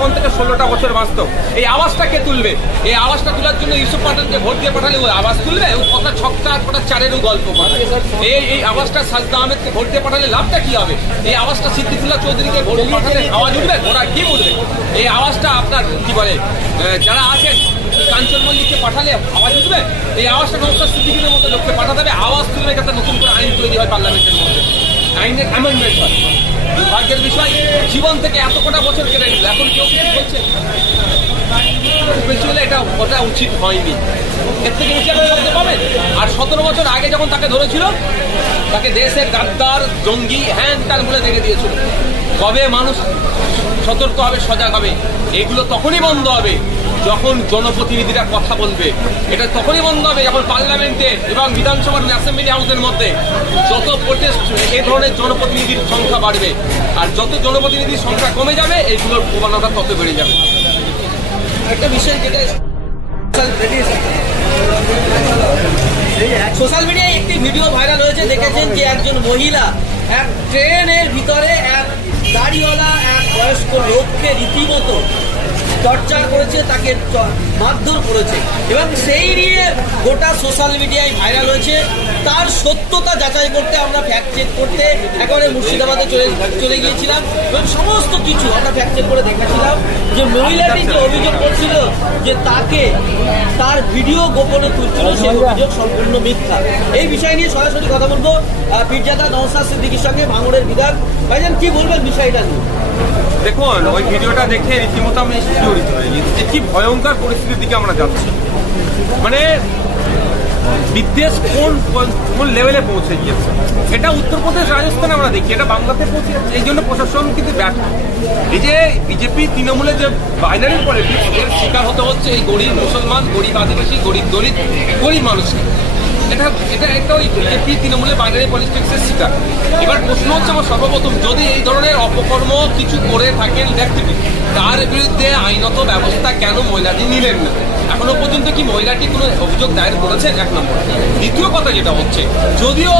জীবন থেকে 16টা বছর বাঁচত, এই আওয়াজটা কে তুলবে? এই আওয়াজটা তোলার জন্য ইউসুফ পাঠানকে ভোট দিয়ে পাঠালে ওই আওয়াজ তুলবে? ও কথা ছক্কা আর কথা চারেরও গল্প করে। এই আওয়াজটা সাজদা আহমেদকে ভোট দিয়ে পাঠালে লাভটা কি হবে? এই আওয়াজটা সিদ্দিকুল্লাহ চৌধুরীকে ভোট দিয়ে পাঠালে আওয়াজ উঠবে? ওরা কি উঠবে? এই আওয়াজটা আপনার কি বলে যারা আছেন কাঞ্চন মল্লিককে পাঠালে আওয়াজ উঠবে? এই আওয়াজটা নওশাদ সিদ্দিকীর মতো লোককে পাঠাতে হবে, আওয়াজ তুলবে, একটা নতুন করে আইন তৈরি হয় পার্লামেন্টের মধ্যে, আইনের অ্যামেন্ডমেন্ট হয়। দুর্ভাগ্যের বিষয়, জীবন থেকে এত কটা বছর কেটে গেল, এখন কেউ কিছু বলছে? বেশি হলে এটা ওটা উচিত হয়নি, এর থেকে বেশি আপনি করতে পাবেন। আর 17 বছর আগে যখন তাকে ধরেছিল, তাকে দেশের গাদ্দার, জঙ্গি, হ্যান ত্যান বলে দেখে দিয়েছিল। কবে মানুষ সতর্ক হবে, সজাগ হবে? এগুলো তখনই বন্ধ হবে যখন জনপ্রতিনিধিরা কথা বলবে। এটা তখনই বন্ধ হবে যখন পার্লামেন্টে এবং বিধানসভার অ্যাসেম্বলি হাউসের মধ্যে যত প্রোটেস্ট, এই ধরনের জনপ্রতিনিধির সংখ্যা বাড়বে। আর যত জনপ্রতিনিধির সংখ্যা কমে যাবে, এইগুলোর প্রবণতা তত বেড়ে যাবে। একটা বিষয় যেটা সোশ্যাল মিডিয়ায় একটি ভিডিও ভাইরাল হয়েছে, দেখেছেন যে একজন মহিলা এক ট্রেনের ভিতরে এক গাড়িওয়ালা এক বয়স্ক লোককে রীতিমতো টর্চার করেছে, তাকে মারধর করেছে এবং সেই নিয়ে গোটা সোশ্যাল মিডিয়ায় ভাইরাল হয়েছে। তার সত্যতা যাচাই করতে আমরা ফ্যাক্ট চেক করতে একেবারে মুর্শিদাবাদে চলে গিয়েছিলাম এবং সমস্ত কিছু আমরা ফ্যাক্ট চেক করে দেখেছিলাম যে মহিলাটি যে অভিযোগ করছিল যে তাকে তার ভিডিও গোপনে তুলছিল, সেই অভিযোগ সম্পূর্ণ মিথ্যা। এই বিষয় নিয়ে সরাসরি কথা বলবো পীরজাদা নওশাদ সিদ্দিকীর সঙ্গে, ভাঙড়ের বিধায়ক। ভাইজান, কি বলবেন বিষয়টা নিয়ে? দেখুন, ওই ভিডিওটা দেখে রীতিমতো আমি শিহরিত হয়ে গেছি যে কি ভয়ঙ্কর পরিস্থিতির দিকে আমরা যাচ্ছি। মানে বিদ্বেষ কোন লেভেলে পৌঁছে গিয়েছে, এটা উত্তরপ্রদেশ, রাজস্থানে আমরা দেখি, এটা বাংলাতে পৌঁছে যাচ্ছে। এই জন্য প্রশাসন কিন্তু ব্যর্থ। এই যে বিজেপি তৃণমূলের যে বাইনারি পলিটিক্স, এর শিকার হতে হচ্ছে এই গরিব মুসলমান, গরিব আদিবাসী, গরিব দলিত, গরিব মানুষকে। এটা একটা ওই বিজেপি তৃণমূলের বাইনারি পলিটিক্সের শিকার। এবার প্রশ্ন হচ্ছে আমার সর্বপ্রথম, যদি এই ধরনের অপকর্ম কিছু করে থাকেন ব্যক্তিটি, তার বিরুদ্ধে আইনত ব্যবস্থা কেন মহিলাটি নিলেন না? এখনো পর্যন্ত কি মহিলাটি কোনো অভিযোগ দায়ের করেছেন? এক নম্বর। দ্বিতীয় কথা যেটা হচ্ছে, যদিও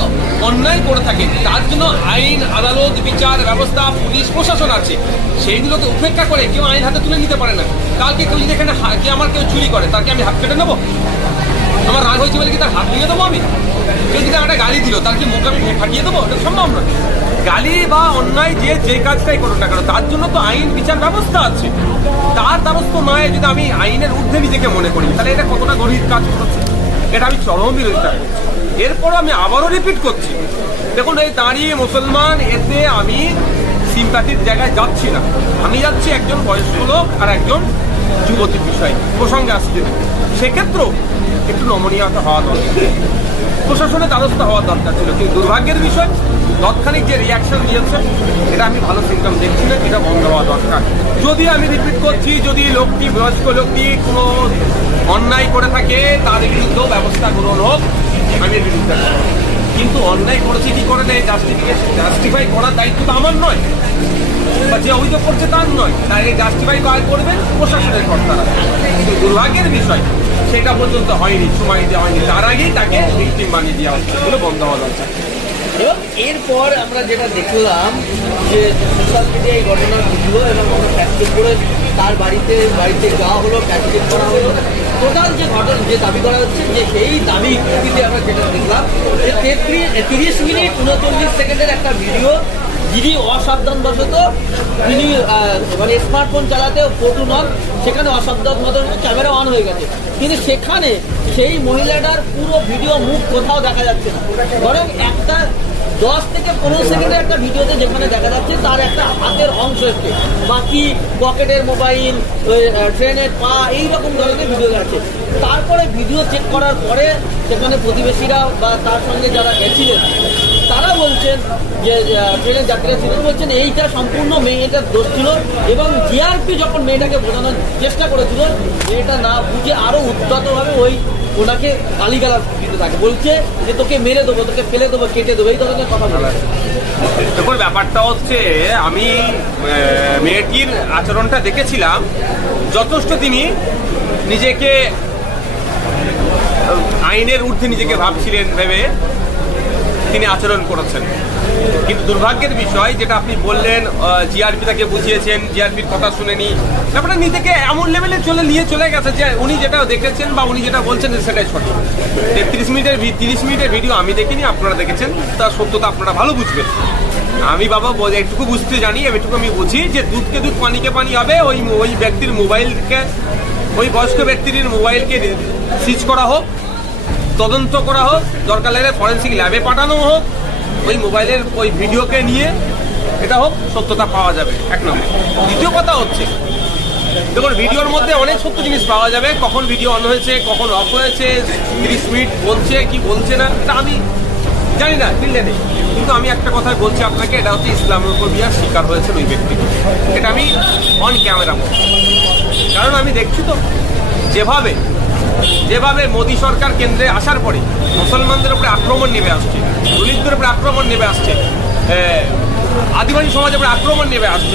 অন্যায় করে থাকে, তার জন্য আইন, আদালত, বিচার ব্যবস্থা, পুলিশ প্রশাসন আছে, সেইগুলোকে উপেক্ষা করে কেউ আইন হাতে তুলে নিতে পারে না। কালকে কেউ যদি এখানে আমার কেউ চুরি করে, তাকে আমি হাত কেটে নেবো? আমার রাগ হয়েছে বলে কি তার হাত ভেঙে দেবো আমি? কেউ যদি একটা গালি দিল, তার কি মুখ আমি ফাটিয়ে দেবো? এটা সম্ভব নয়। গালি বা অন্যায় যে কাজটাই করুন না কেন, তার জন্য তো আইন বিচার ব্যবস্থা আছে। তার দ্বারস্থ নয় যদি আমি আইনের ঊর্ধ্বে নিজেকে মনে করি, তাহলে এটা কতটা গরিব কাজ করছে, এটা আমি চরম বিরোধিতা করছি। এরপরও আমি আবারও রিপিট করছি, দেখুন, এই দাঁড়িয়ে মুসলমান, এতে আমি সিম্প্যাথির জায়গায় যাচ্ছি না। আমি যাচ্ছি একজন বয়স্ক লোক আর একজন যুবতীর বিষয় প্রসঙ্গে আসছে। সেক্ষেত্রেও একটু নমনীয়তা হওয়া দরকার, প্রশাসনের দ্বারস্থ হওয়া দরকার ছিল। কিন্তু দুর্ভাগ্যের বিষয়, তৎক্ষণিক যে রিয়াকশন দিয়েছে, এটা আমি ভালো সিস্টেম দেখছি না, এটা বন্ধ হওয়া দরকার। যদি আমি রিপিট করছি, যদি লোকটি, বয়স্ক লোকটি কোনো অন্যায় করে থাকে, তার বিরুদ্ধেও ব্যবস্থা গ্রহণ হোক, আমি বিরুদ্ধে। কিন্তু অন্যায় করেছে কি করে নেই, জাস্টিফাই করার দায়িত্ব তো আমার নয়, বা যে অভিযোগ করছে তার নয়। তাই এই জাস্টিফাই করবেন প্রশাসনের কর্তারা। কিন্তু দুর্ভাগ্যের বিষয়, সেটা পর্যন্ত হয়নি, সময় দেওয়া হয়নি। তার আগেই তাকে ভিকটিম বানিয়ে দেওয়া হচ্ছে, এগুলো বন্ধ হওয়া দরকার। এবং এরপর আমরা যেটা দেখলাম যে সোশ্যাল মিডিয়ায় এই ঘটনার ভিডিও, এবং আমরা ফ্যাক্ট করে তার বাড়িতে যাওয়া হলো, ফ্যাক্ট করা হলো। টোটাল যে ঘটনা, যে দাবি করা হচ্ছে, যে সেই দাবি ভিত্তিতে আমরা যেটা দেখলাম যে 30 মিনিট 39 সেকেন্ডের একটা ভিডিও, যিনি অসাবধানবশত, তিনি মানে স্মার্টফোন চালাতে পটু নন, সেখানে অসাবধানবশত ক্যামেরা অন হয়ে গেছে, কিন্তু সেখানে সেই মহিলাটার পুরো ভিডিও মুখ কোথাও দেখা যাচ্ছে না, বরং একটা 10 থেকে 15 সেকেন্ডের একটা ভিডিওতে যেখানে দেখা যাচ্ছে তার একটা হাতের অংশ এসছে, বাকি পকেটের মোবাইল, ট্রেনের পা, এইরকম ধরনের ভিডিও আছে। তারপরে ভিডিও চেক করার পরে সেখানে প্রতিবেশীরা বা তার সঙ্গে যারা গেছিলেন তারা বলছেন, যে ট্রেনের যাত্রীরা ছিলেন, বলছেন এইটা সম্পূর্ণ মেয়েটার দোষ ছিল। এবং জিআরপি যখন মেয়েটাকে বোঝানোর চেষ্টা করেছিল, মেয়েটা না বুঝে আরও উদ্ধতভাবে ওনাকে গালিগালাজ দিতে থাকে, বলছে যে তোকে মেরে দেবো, তোকে ফেলে দেবো, কেটে দেবো, এই ধরনের কথা বলে। দেখুন, ব্যাপারটা হচ্ছে, আমি মেয়েটির আচরণটা দেখেছিলাম, যথেষ্ট তিনি নিজেকে আইনের ঊর্ধ্বে নিজেকে ভাবছিলেন ভেবে তিনি আচরণ করেছেন। কিন্তু দুর্ভাগ্যের বিষয় যেটা আপনি বললেন, জিআরপি তাকে বুঝিয়েছেন, জিআরপির কথা শুনেনি, তারপরে নিজেকে এমন লেভেলে নিয়ে চলে গেছে যে উনি যেটা দেখেছেন বা উনি যেটা বলছেন সেটাই সঠিক। 30 মিনিটের ভিডিও আমি দেখিনি, আপনারা দেখেছেন, তার সত্যতা আপনারা ভালো বুঝবেন। আমি বাবা একটুকু বুঝতে জানি, এটুকু আমি বুঝি যে দুধকে দুধ পানিকে পানি হবে। ওই ব্যক্তির মোবাইলকে, ওই বয়স্ক ব্যক্তির মোবাইলকে সিজ করা হোক, তদন্ত করা হোক, দরকার লাগলে ফরেন্সিক ল্যাবে পাঠানো হোক, ওই মোবাইলের ওই ভিডিওকে নিয়ে এটা হোক, সত্যতা পাওয়া যাবে, এক নম্বর। দ্বিতীয় কথা হচ্ছে, দেখুন ভিডিওর মধ্যে অনেক সত্য জিনিস পাওয়া যাবে। কখন ভিডিও অন হয়েছে, কখন অফ হয়েছে, 30 মিনিট বলছে কি বলছে না, তা আমি জানি না, ফিল্ডে নেই। কিন্তু আমি একটা কথা বলছি আপনাকে, এটা হচ্ছে ইসলামোফোবিয়ার শিকার হয়েছে ওই ব্যক্তি। এটা আমি অন ক্যামেরা বলছি, কারণ আমি দেখছি তো যেভাবে মোদী সরকার কেন্দ্রে আসার পরে মুসলমানদের উপরে আক্রমণ নেমে আসছে, দলিতদের উপরে আক্রমণ নেমে আসছে, আদিবাসী সমাজের উপরে আক্রমণ নেমে আসছে,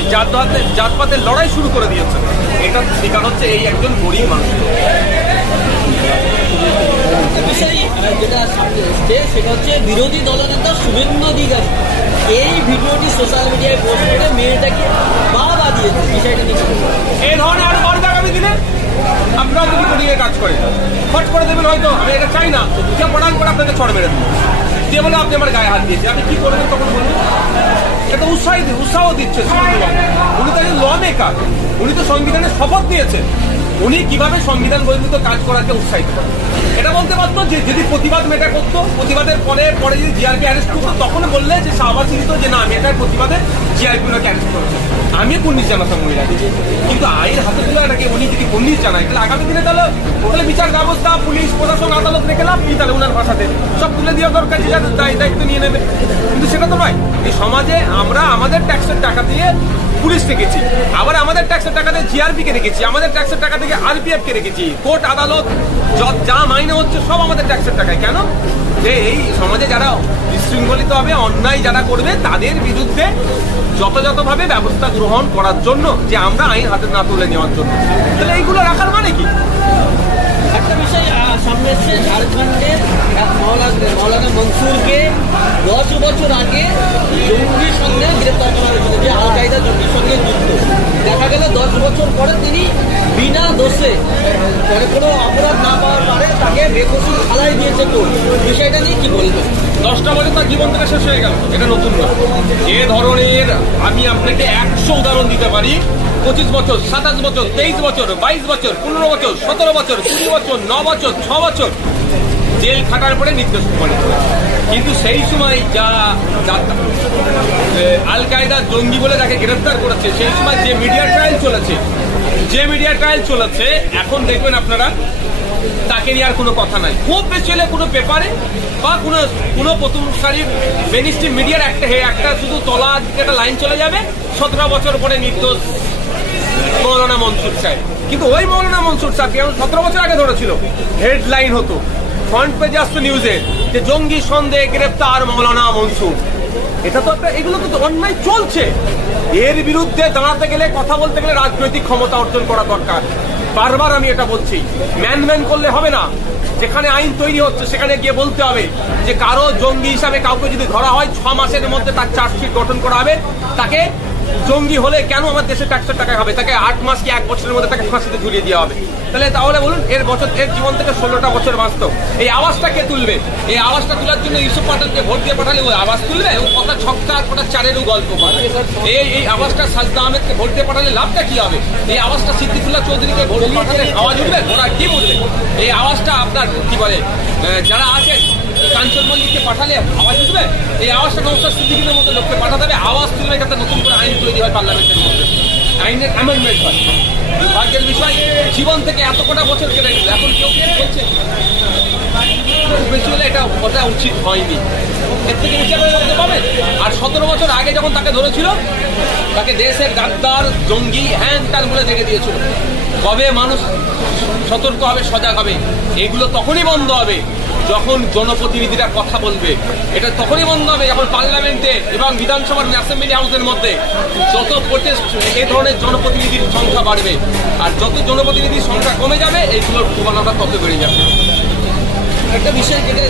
জাতপাতের লড়াই শুরু করে দিয়েছে। এটা শিকার হচ্ছে এই একজন গরিব মানুষ। বিষয় যেটা সামনে এসছে সেটা হচ্ছে বিরোধী দলনেতা শুভেন্দু অধিকারী এই ভিডিওটি সোশ্যাল মিডিয়ায় পোস্ট করে মেয়েটাকে বাবা দিয়েছে। বিষয়টা নিয়ে এই ধরনের আরো বড় আগামী দিনে আপনারা যদি কোনো কাজ করে খরচ করে দেবেন, হয়তো আমি এটা চাই না, যে প্রণাম করে আপনাকে ছড় মেরে দেবো, যে বলে আপনি আমার গায়ে হাত দিয়েছে, আপনি কি করবেন তখন বলবেন? এটা উৎসাহ দিচ্ছে উনি তো একজন ল মেকার, উনি তো সংবিধানের শপথ নিয়েছেন, উনি কিভাবে সংবিধান বহির্ভূত কাজ করাকে উৎসাহিত করেন। এটা বলতে পারতো যে যদি প্রতিবাদ মেটা করতো, প্রতিবাদের পরে যদি জিআরপি অ্যারেস্ট করতো, তখন বললে যে শাহবাজ ছিল যে না আমি এটার প্রতিবাদে জিআরপি ওনাকে অ্যারেস্ট করেছে, আমি কুর্নিশ জানাতাম মহিলাকে। কিন্তু আইন হাতে তুলে এটাকে উনি যদি কুর্নিশ জানায়, তাহলে আগামী দিনে তাহলে বিচার ব্যবস্থা, পুলিশ প্রশাসন, আদালত রেখে লাভ কি? তাহলে ওনার ভাষাতে সব তুলে দেওয়া দরকার, যে যাদের দায়িত্ব নিয়ে নেবে। কিন্তু সেটা তো নয়। এই সমাজে আমরা আমাদের ট্যাক্সের টাকা দিয়ে পুলিশ রেখেছি, আবার আমাদের ট্যাক্সের টাকা দিয়ে জিআরপি কে রেখেছি, আমাদের ট্যাক্সের টাকা থেকে আরপিএফ কে রেখেছি, কোর্ট আদালত যা মাইনে হচ্ছে সব আমাদের ট্যাক্সের টাকায়। কেন? যে এই সমাজে যারা বিশৃঙ্খলিত হবে, অন্যায় যারা করবে, তাদের বিরুদ্ধে যথাযথভাবে ব্যবস্থা গ্রহণ করার জন্য, যে আমরা আইন হাতে না তুলে নেওয়ার জন্য। তাহলে এইগুলো রাখার মানে কি? একটা বিষয় সামনে এসছে, ঝাড়খণ্ডের মৌলানা মনসুরকে 10 বছর আগে জঙ্গি সন্দেহে গ্রেপ্তার করা হয়েছিল, যে আল কায়দা জঙ্গির সঙ্গে যুক্ত। দেখা গেল 10 বছর পরে তিনি বিনা দোষে, মানে কোনো অপরাধ না পাওয়ার পরে তাকে বেকসুর খালাই দিয়েছে কোর্ট। বিষয়টা নিয়ে কি বলবেন? 10টা বছর তার জীবন থেকে শেষ হয়ে গেল, এটা নতুন না। এ ধরনের আমি আপনাকে 100 উদাহরণ দিতে পারি। 25 বছর, 27 বছর, 23 বছর, 22 বছর, 15 বছর, 17 বছর, 20 বছর, 9 বছর, 6 বছর জেল খাটার পরে নির্দোষ প্রমাণিত হয়েছে। কিন্তু সেই সময় আল কায়দা জঙ্গি বলে তাকে গ্রেফতার করেছে, সেই সময় যে মিডিয়া ট্রায়াল চলেছে, এখন দেখবেন আপনারা তাকে নিয়ে আর কোনো কথা নাই। খুব বেশি হলে কোনো পেপারে বা কোনো প্রথম সারির বেনিস্ট্রিম মিডিয়ার একটা শুধু তলা দিকে একটা লাইন চলে যাবে, 17 বছর পরে নির্দোষ মৌলানা মনসুর সাহেব। কিন্তু ওই মৌলানা মনসুর সাহেবকে 17 বছর আগে ধরেছিল, হেডলাইন হতো, ফ্রন্ট পেজে আসতো নিউজে, যে জঙ্গি সন্দেহে গ্রেপ্তার মৌলানা মনসুর। এটা তো এগুলো তো অন্যায় চলছে। এর বিরুদ্ধে দাঁড়াতে গেলে, কথা বলতে গেলে রাজনৈতিক ক্ষমতা অর্জন করা দরকার। বারবার আমি এটা বলছি, ম্যান করলে হবে না। যেখানে আইন তৈরি হচ্ছে সেখানে গিয়ে বলতে হবে যে কারো জঙ্গি হিসাবে কাউকে যদি ধরা হয় 6 মাসের মধ্যে তার চার্জশিট গঠন করা হবে। তাকে জঙ্গি হলে কেন আমার দেশের ট্যাক্সের টাকায় হবে, তাকে 8 মাস কি 1 বছরের মধ্যে তাকে ফাঁসিতে ঝুলিয়ে দেওয়া হবে। তাহলে বলুন, এর জীবন থেকে 16টা বছর বাঁচত। এই আওয়াজটা কে তুলবে? এই আওয়াজটা তোলার জন্য ইউসুফ পাঠানকে ভোট দিয়ে পাঠালে ওই আওয়াজ তুলবে? ও কথা ছক্কা কথা চারেরও গল্প পাবে। এই আওয়াজটা সাজদা আহমেদকে ভোট দিয়ে পাঠালে লাভটা কি হবে? এই আওয়াজটা সিদ্দিকুল্লাহ চৌধুরীকে ভোট দিয়ে পাঠালে আওয়াজ উঠবে? ওরা কি বলবে? এই আওয়াজটা আপনার কি বলে যারা আছে কাঞ্চন মল্লিককে পাঠালে আওয়াজ উঠবে? এই আওয়াজটা নওশাদ সিদ্দিকীর মতো লোককে পাঠাতে হবে, আওয়াজ তুলবে, যাতে নতুন করে আইন তৈরি হয় পার্লামেন্টের মধ্যে, আইনের অ্যামেন্ডমেন্ট হয়। দুর্ভাগ্যের বিষয়, জীবন থেকে এত কটা বছর কেটে গেল, এখন কেউ বলছে খুব বেশি হলে এটা কথা উচিত হয়নি। এর থেকে বেশি করতে পাবেন। আর 17 বছর আগে যখন তাকে ধরেছিল, তাকে দেশের গাদ্দার জঙ্গি হ্যান ত্যান বলে দেখে দিয়েছিল। কবে মানুষ সতর্ক হবে, সজাগ হবে? এগুলো তখনই বন্ধ হবে যখন জনপ্রতিনিধিরা কথা বলবে। এটা তখনই বন্ধ হবে যখন পার্লামেন্টে এবং বিধানসভার অ্যাসেম্বলি হাউসের মধ্যে যত প্রোটেস্ট, এই ধরনের জনপ্রতিনিধির সংখ্যা বাড়বে। আর যত জনপ্রতিনিধির সংখ্যা কমে যাবে, এইগুলোর প্রবণতা তত বেড়ে যাবে। একটা বিষয় যেটা